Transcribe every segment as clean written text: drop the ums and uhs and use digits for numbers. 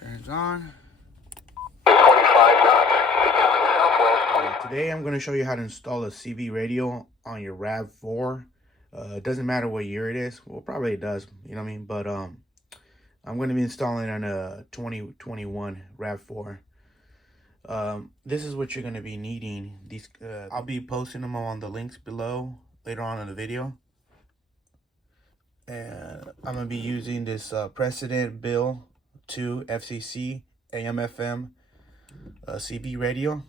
Turns on. Today I'm going to show you how to install a cbradio on your RAV4. It doesn't matter what year it is. Well, probably it does, you know what I mean? But I'm going to be installing on a 2021 RAV4. This is what you're going to be needing. These I'll be posting them on the links below later on in the video. And I'm going to be using this Precedent Bill 2 FCC AM/FM cbradio.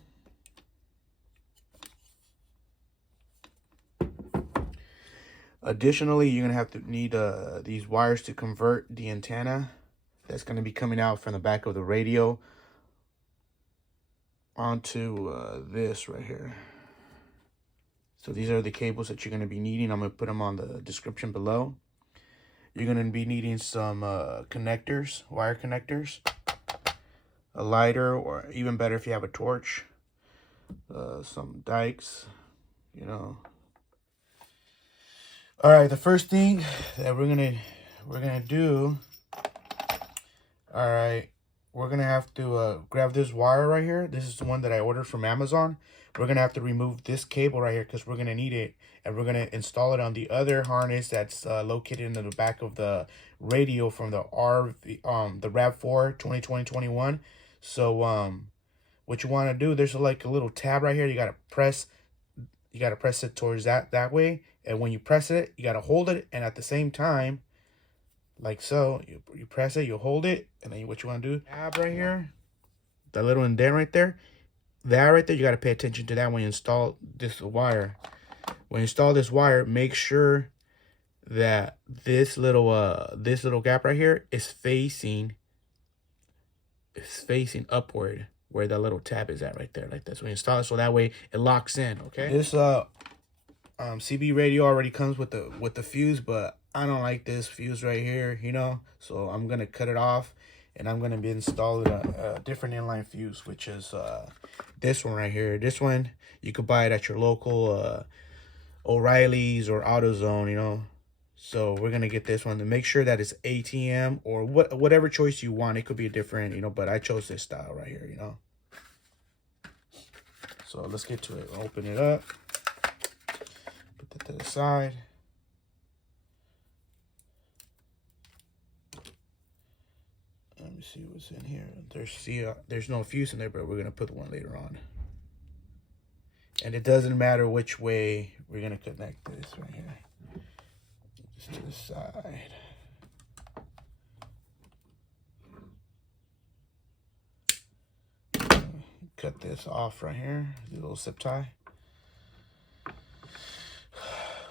Additionally, you're gonna have to need these wires to convert the antenna that's gonna be coming out from the back of the radio onto this right here. So these are the cables that you're gonna be needing. I'm gonna put them on the description below. You're gonna be needing some connectors, wire connectors, a lighter, or even better if you have a torch, some dikes, you know. All right, the first thing that we're gonna do, all right, we're gonna have to grab this wire right here. This is the one that I ordered from Amazon. We're gonna have to remove this cable right here because we're gonna need it, and we're gonna install it on the other harness that's located in the back of the radio from the RAV4 2020-21. So what you want to do, there's like a little tab right here. You gotta press it towards that way. And when you press it, you got to hold it. And at the same time, like so, you press it, you hold it. And then what you want to do, tab right here, that little indent right there, that right there, you got to pay attention to that when you install this wire. When you install this wire, make sure that this little gap right here is facing upward, where that little tab is at right there, like this. When you install it, so that way it locks in, okay? This cbradio already comes with the fuse, but I don't like this fuse right here, you know, so I'm gonna cut it off, and I'm gonna be installing a different inline fuse, which is this one right here. This one you could buy it at your local O'Reilly's or AutoZone, you know. So we're gonna get this one to make sure that it's ATM or whatever choice you want. It could be different, you know, but I chose this style right here, you know. So let's get to it. Open it up. Put that to the side. Let me see what's in here. There's no fuse in there, but we're gonna put one later on. And it doesn't matter which way we're gonna connect this right here. Just to the side. Cut this off right here. The little zip tie.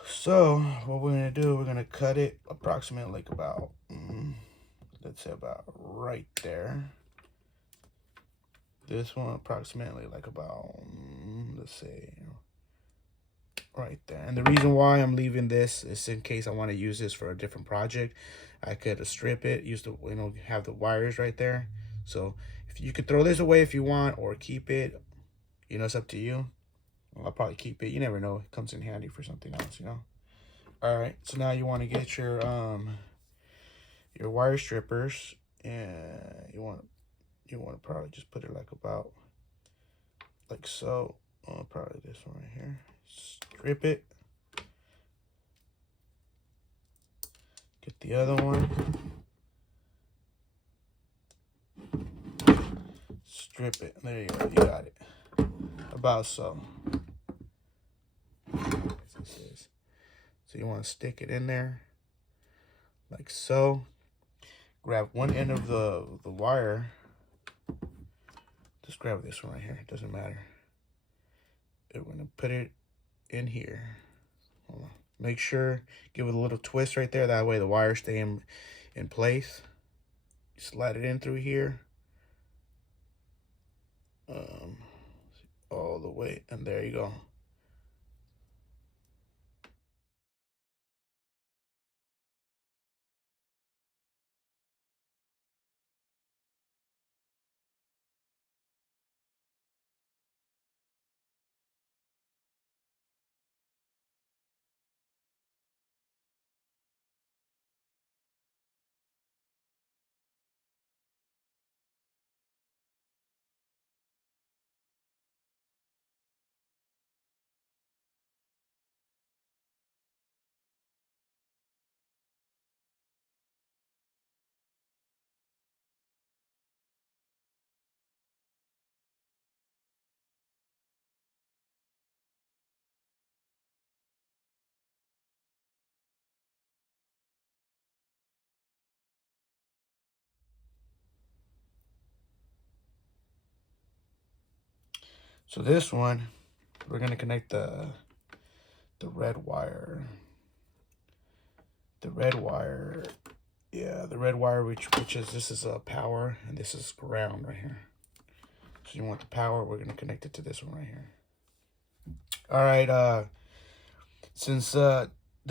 So what we're gonna do, we're gonna cut it approximately like about, let's say about right there. This one approximately like about, let's say right there. And the reason why I'm leaving this is in case I want to use this for a different project. I could strip it, use the, you know, have the wires right there. So if you could throw this away if you want, or keep it, you know, it's up to you. Well, I'll probably keep it. You never know. It comes in handy for something else, you know. All right, so now you want to get your wire strippers, and you want to probably just put it like about like so. Probably this one right here. Strip it. Get the other one. Strip it. There you go. You got it. About so. So you want to stick it in there like so. Grab one end of the wire. Just grab this one right here. It doesn't matter. We're going to put it in here. Hold on. Make sure, give it a little twist right there. That way the wires stay in place. Slide it in through here. All the way. And there you go. So this one, we're gonna connect the red wire. The red wire, yeah, the red wire, which is, this is power, and this is ground right here. So you want the power, we're gonna connect it to this one right here. All right, since the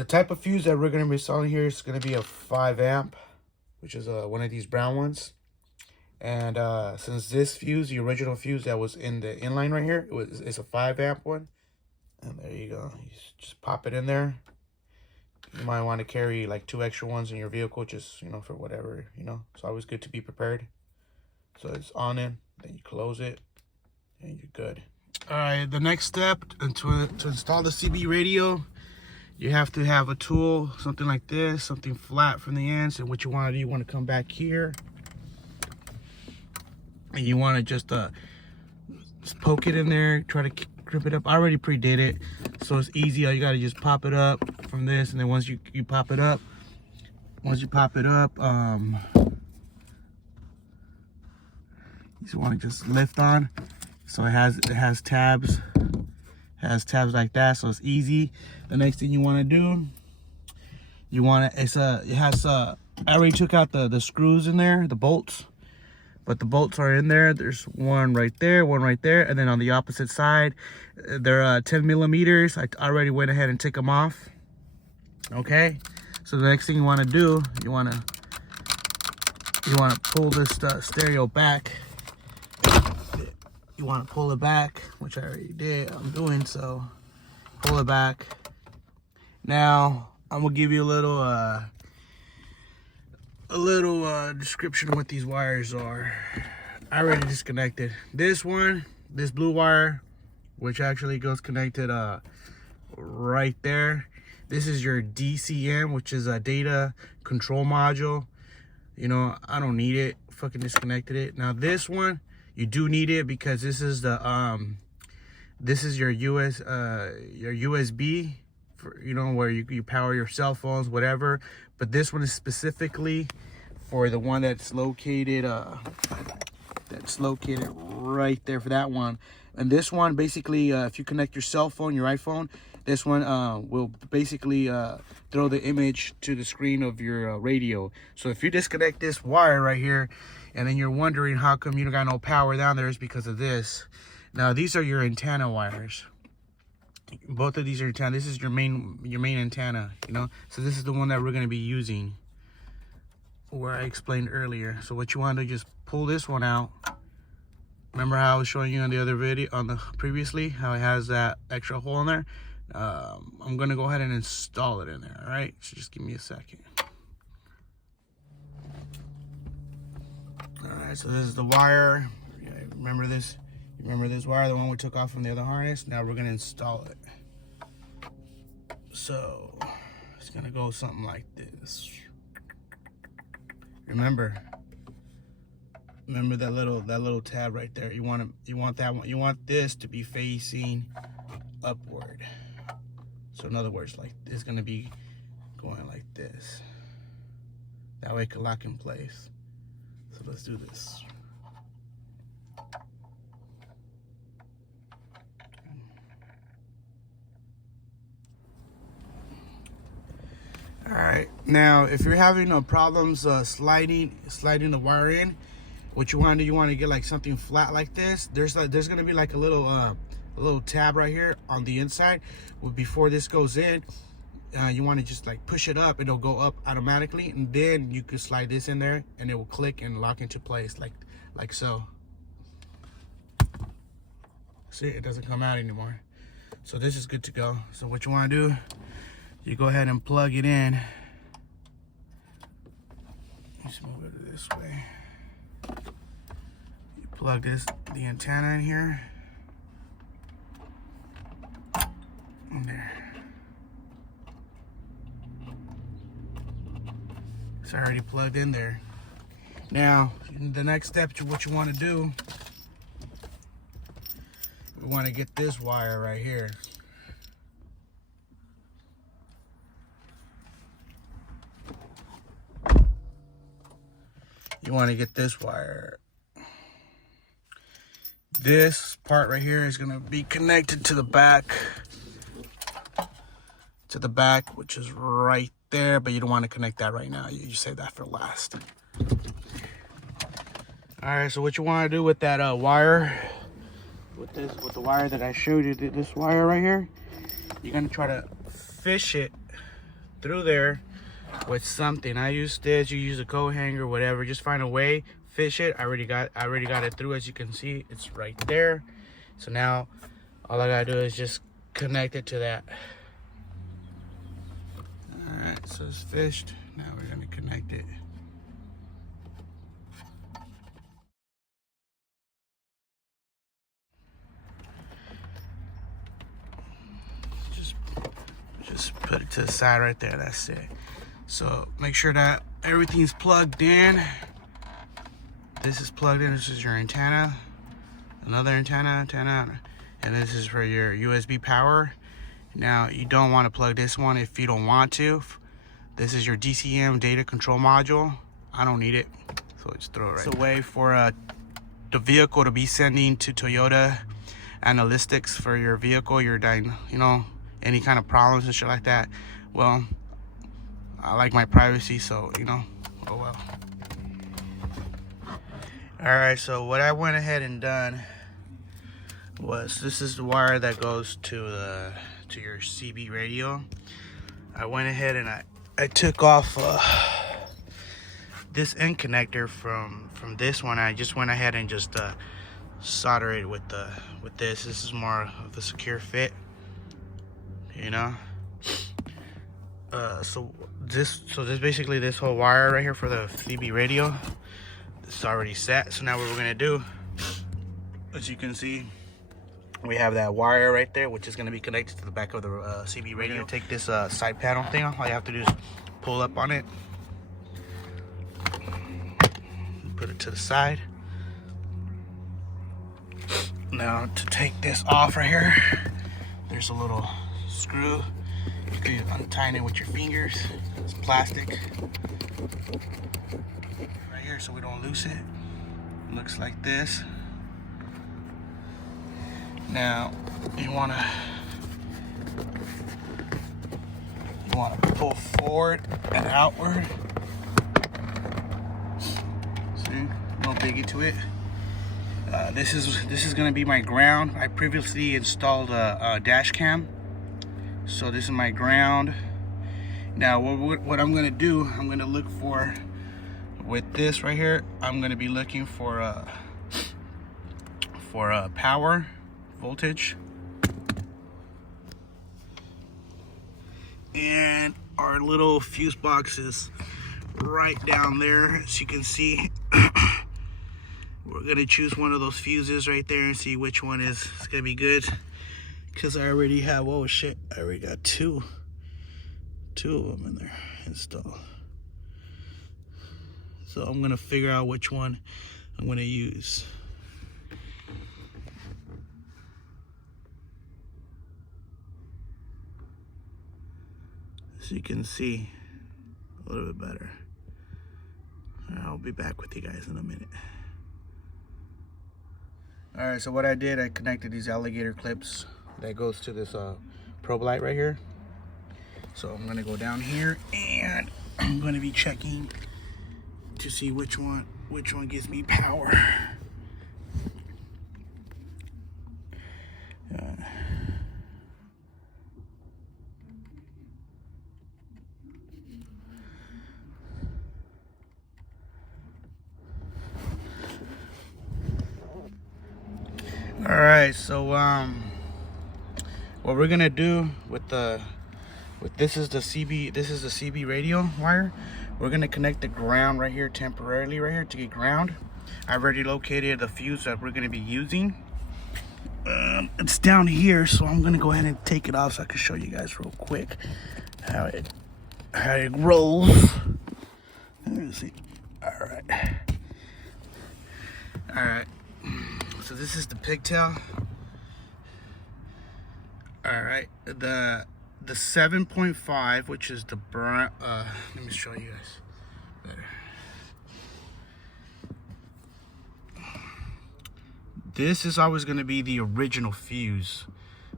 type of fuse that we're gonna be installing here is gonna be a 5 amp, which is one of these brown ones. And since this fuse, the original fuse that was in the inline right here, it's a 5 amp one. And there you go. You just pop it in there. You might want to carry like 2 extra ones in your vehicle, just, you know, for whatever, you know. It's always good to be prepared. So it's on in, then you close it, and you're good. All right, the next step to install the CB radio, you have to have a tool, something like this, something flat from the ends. And what you want to do, you want to come back here. And you want to just poke it in there, try to grip it up. I already pre-did it, so it's easy. All you got to just pop it up from this, and then once you pop it up, you just want to just lift on. So it has tabs, like that, so it's easy. The next thing you want to do, I already took out the screws in there, the bolts. But the bolts are in there. There's one right there, and then on the opposite side, they're 10 millimeters. I already went ahead and took them off. Okay, so the next thing you want to do, you want to pull this stereo back. You want to pull it back, which I already did. I'm doing so. Pull it back. Now I'm gonna give you a little description of what these wires are. I already disconnected this one, this blue wire, which actually goes connected right there. This is your DCM, which is a data control module. You know, I don't need it. Fucking disconnected it. Now this one, you do need it, because this is the this is your USB, for, you know, where you power your cell phones, whatever. But this one is specifically for the one that's located right there, for that one. And this one, basically, if you connect your cell phone, your iPhone, this one will basically throw the image to the screen of your radio. So if you disconnect this wire right here, and then you're wondering how come you don't got no power down there, is because of this. Now these are your antenna wires. Both of these are antenna. This is your main antenna, you know. So this is the one that we're going to be using, where I explained earlier. So what you want to do, just pull this one out. Remember how I was showing you on the other video, previously, how it has that extra hole in there? I'm going to go ahead and install it in there. All right, so just give me a second. All right, so this is the wire. Remember this? Remember this wire, the one we took off from the other harness? Now we're gonna install it. So it's gonna go something like this. Remember that little tab right there. You want that one. You want this to be facing upward. So in other words, like it's gonna be going like this. That way it can lock in place. So let's do this. All right, now if you're having problems sliding the wire in, what you want to do, you want to get like something flat like this. There's gonna be like a little tab right here on the inside. Well, before this goes in, you want to just like push it up, it'll go up automatically, and then you can slide this in there and it will click and lock into place like so. See, it doesn't come out anymore. So this is good to go. So what you want to do, you go ahead and plug it in. Let's move it this way. You plug the antenna in here. In there. It's already plugged in there. Now, the next step, what you want to do, we want to get this wire right here. You want to get this wire. this part right here is gonna be connected to the back. Which is right there, but you don't want to connect that right now. You save that for last. All right, so what you want to do with that wire, with the wire that I showed you, this wire right here, you're gonna try to fish it through there with something. I use this, you use a coat hanger, whatever. Just find a way, fish it. I already got it through. As you can see, it's right there. So now all I gotta do is just connect it to that. All right, so it's fished. Now we're gonna connect it. Just put it to the side right there. That's it. So make sure that everything's plugged in. This is plugged in. This is your antenna. Another antenna, and this is for your USB power. Now you don't want to plug this one if you don't want to. This is your DCM data control module. I don't need it, so just throw it right. It's a way for the vehicle to be sending to Toyota analytics for your vehicle, you know, any kind of problems and shit like that. Well, I like my privacy, so you know, oh well. All right, so what I went ahead and done was, this is the wire that goes to your CB radio. I went ahead and I took off this end connector from this one. I just went ahead and just solder it with this. This is more of a secure fit, you know. So this basically, this whole wire right here for the CB radio, it's already set. So now what we're gonna do, as you can see, we have that wire right there, which is going to be connected to the back of the CB radio. We're gonna take this side panel thing off. All you have to do is pull up on it, put it to the side. Now to take this off right here, there's a little screw. You can untie it with your fingers. It's plastic right here, so we don't lose it. It looks like this. Now you want to pull forward and outward. See, no biggie to it. This is going to be my ground. I previously installed a dash cam, so this is my ground. Now what I'm going to do, I'm going to look for, with this right here, I'm going to be looking for power voltage, and our little fuse box is right down there. As you can see, we're gonna choose one of those fuses right there and see which one is gonna be good, because I already have, oh shit, I already got two of them in there installed. So I'm gonna figure out which one I'm gonna use. So you can see a little bit better. I'll be back with you guys in a minute. All right, so what I did, I connected these alligator clips that goes to this probe light right here. So I'm gonna go down here and I'm gonna be checking to see which one gives me power. All right, so what we're gonna do with this is the CB radio wire. We're gonna connect the ground right here temporarily right here to get ground. I've already located the fuse that we're gonna be using. It's down here, so I'm gonna go ahead and take it off so I can show you guys real quick how it rolls. Let me see. All right. So this is the pigtail. All right, the 7.5, which is the brown. Let me show you guys better. This is always going to be the original fuse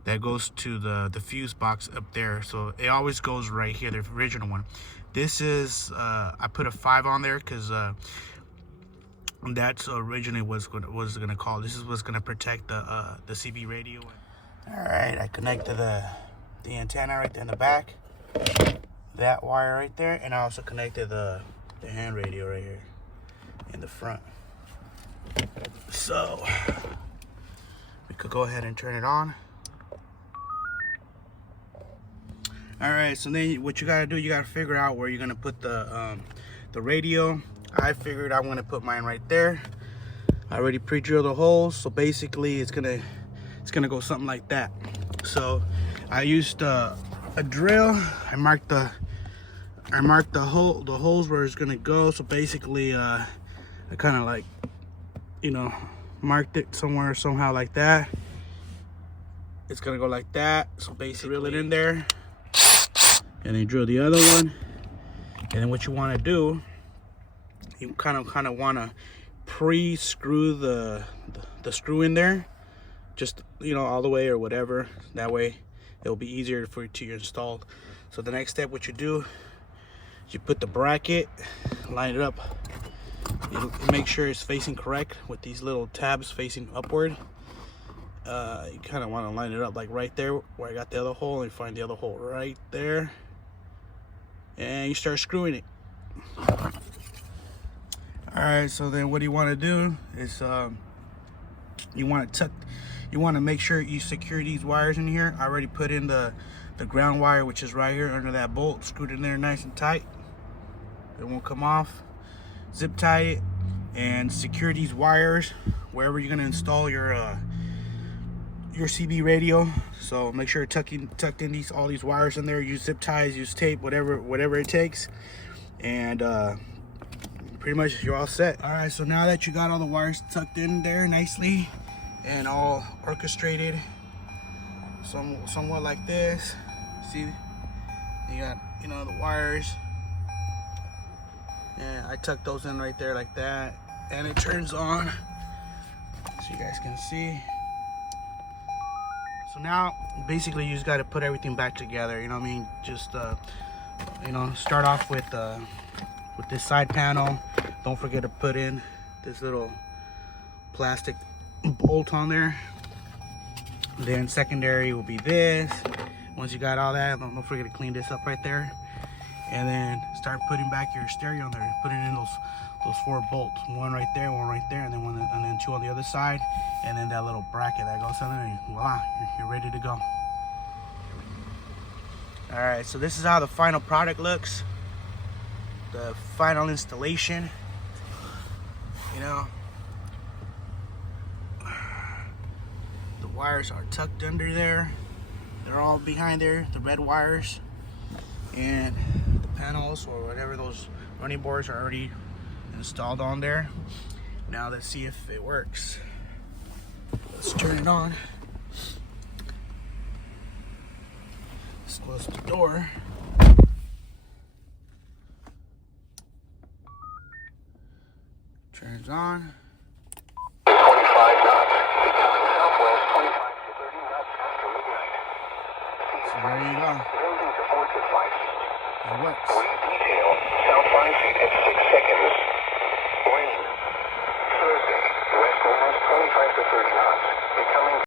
that goes to the fuse box up there. So it always goes right here, the original one. This is I put a 5 on there because that's originally was gonna call. This is what's gonna protect the CB radio. All right, I connected the antenna right there in the back, that wire right there, and I also connected the hand radio right here in the front. So we could go ahead and turn it on. All right, so then what you gotta do, you gotta figure out where you're gonna put the radio. I figured I'm gonna put mine right there. I already pre-drilled the holes, so basically it's gonna go something like that. So I used a drill. I marked the holes where it's gonna go. So basically, I kind of like, you know, marked it somewhere somehow like that. It's gonna go like that. So basically, drill it in there, and then drill the other one. And then what you want to do, you kind of want to pre-screw the screw in there, just, you know, all the way or whatever. That way it'll be easier for it to install. So the next step, what you do, you put the bracket, line it up, you make sure it's facing correct with these little tabs facing upward. You kind of want to line it up like right there where I got the other hole, and find the other hole right there, and you start screwing it. All right, so then what you want to do is you want to make sure you secure these wires in here. I already put in the ground wire, which is right here under that bolt, screwed in there nice and tight. It won't come off. Zip tie it and secure these wires wherever you're going to install your CB radio. So make sure tucked in all these wires in there. Use zip ties, use tape, whatever it takes, and pretty much you're all set. All right, so now that you got all the wires tucked in there nicely and all orchestrated, somewhat like this. See, you got, you know, the wires, and I tucked those in right there like that, and it turns on so you guys can see. So now basically you just got to put everything back together, you know what I mean? Just you know, start off with this side panel. Don't forget to put in this little plastic bolt on there. Then secondary will be this. Once you got all that, don't forget to clean this up right there, and then start putting back your stereo on there. Putting in those 4 bolts, one right there, and then 2 on the other side, and then that little bracket that goes on there, and voila, you're ready to go. All right, so this is how the final product looks. The final installation, you know, the wires are tucked under there. They're all behind there, the red wires, and the panels or whatever, those running boards are already installed on there. Now let's see if it works. Let's turn it on. Let's close the door. Turns on. 25 knots. Becoming southwest, 25 to 30 knots after midnight. So there you go. Building support device. It works.